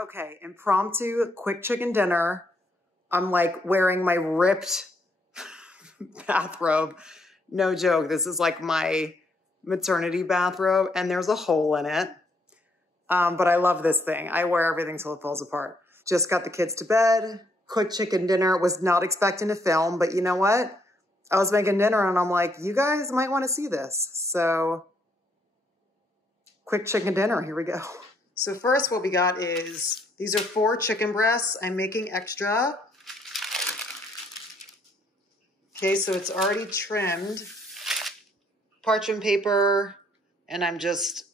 Okay, impromptu quick chicken dinner. I'm like wearing my ripped bathrobe. No joke. This is like my maternity bathrobe and there's a hole in it. But I love this thing. I wear everything till it falls apart. Just got the kids to bed. Quick chicken dinner. Was not expecting to film, but you know what? I was making dinner and I'm like, you guys might want to see this. So quick chicken dinner. Here we go. So first what we got is, these are 4 chicken breasts. I'm making extra. Okay, so it's already trimmed. Parchment paper, and I'm just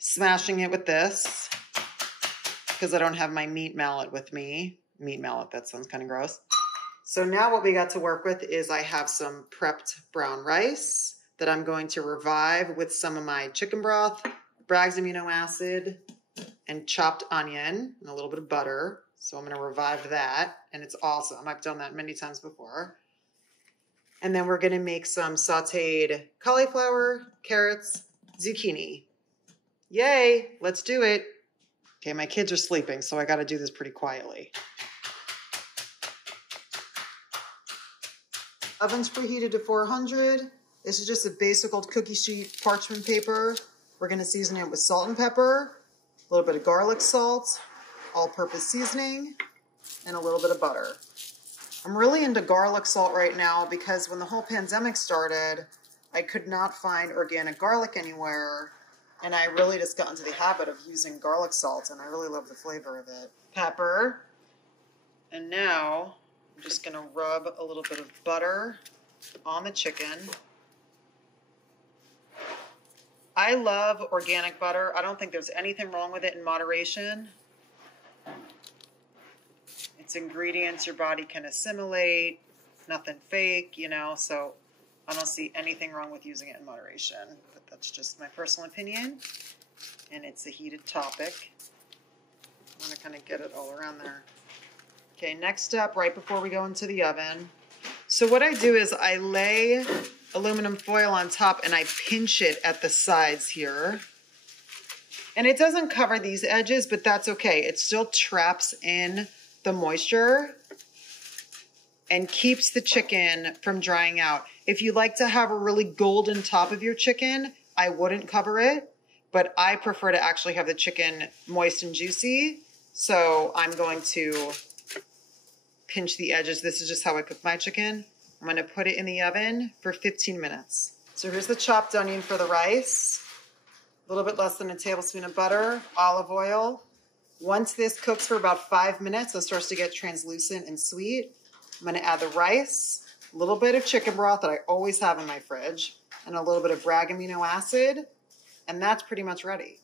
smashing it with this because I don't have my meat mallet with me. Meat mallet, that sounds kind of gross. So now what we got to work with is I have some prepped brown rice that I'm going to revive with some of my chicken broth, Bragg's amino acid, and chopped onion, and a little bit of butter. So I'm gonna revive that, and it's awesome. I've done that many times before. And then we're gonna make some sauteed cauliflower, carrots, zucchini. Yay, let's do it. Okay, my kids are sleeping, so I gotta do this pretty quietly. Oven's preheated to 400. This is just a basic old cookie sheet parchment paper. We're gonna season it with salt and pepper, a little bit of garlic salt, all-purpose seasoning, and a little bit of butter. I'm really into garlic salt right now because when the whole pandemic started, I could not find organic garlic anywhere, and I really just got into the habit of using garlic salt, and I really love the flavor of it. Pepper. And now I'm just gonna rub a little bit of butter on the chicken. I love organic butter. I don't think there's anything wrong with it in moderation. It's ingredients your body can assimilate, nothing fake, you know, so I don't see anything wrong with using it in moderation, but that's just my personal opinion, and it's a heated topic. I'm gonna kind of get it all around there. Okay, next step, right before we go into the oven. So what I do is I lay aluminum foil on top and I pinch it at the sides here. And it doesn't cover these edges, but that's okay. It still traps in the moisture and keeps the chicken from drying out. If you like to have a really golden top of your chicken, I wouldn't cover it, but I prefer to actually have the chicken moist and juicy. So I'm going to pinch the edges. This is just how I cook my chicken. I'm gonna put it in the oven for 15 minutes. So here's the chopped onion for the rice. A little bit less than a tablespoon of butter, olive oil. Once this cooks for about 5 minutes, it starts to get translucent and sweet. I'm gonna add the rice, a little bit of chicken broth that I always have in my fridge, and a little bit of Bragg amino acid, and that's pretty much ready.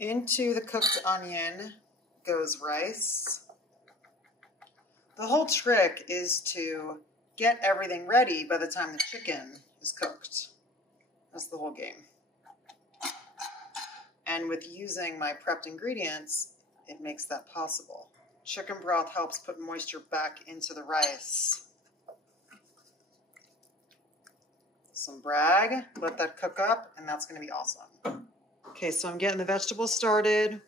Into the cooked onion goes rice. The whole trick is to get everything ready by the time the chicken is cooked. That's the whole game. And with using my prepped ingredients, it makes that possible. Chicken broth helps put moisture back into the rice. Some Bragg, let that cook up, and that's gonna be awesome. Okay, so I'm getting the vegetables started.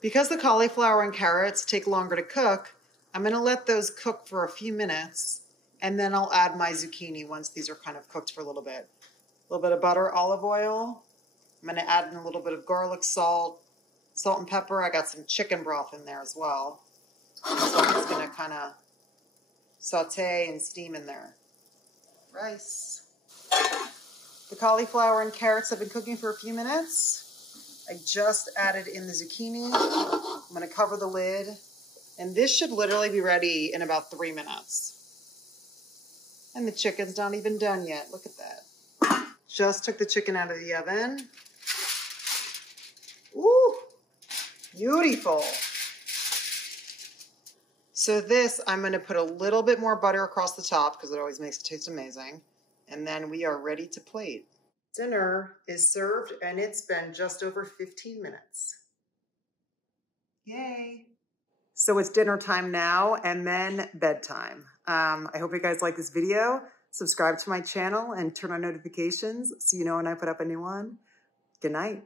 Because the cauliflower and carrots take longer to cook, I'm gonna let those cook for a few minutes, and then I'll add my zucchini once these are kind of cooked for a little bit. A little bit of butter, olive oil. I'm gonna add in a little bit of garlic salt, salt and pepper. I got some chicken broth in there as well. So I'm just gonna kind of saute and steam in there. Rice. The cauliflower and carrots have been cooking for a few minutes. I just added in the zucchini. I'm gonna cover the lid. And this should literally be ready in about 3 minutes. And the chicken's not even done yet. Look at that. Just took the chicken out of the oven. Ooh, beautiful. So this, I'm gonna put a little bit more butter across the top because it always makes it taste amazing. And then we are ready to plate. Dinner is served and it's been just over 15 minutes. Yay. So it's dinner time now and then bedtime. I hope you guys like this video. Subscribe to my channel and turn on notifications so you know when I put up a new one. Good night.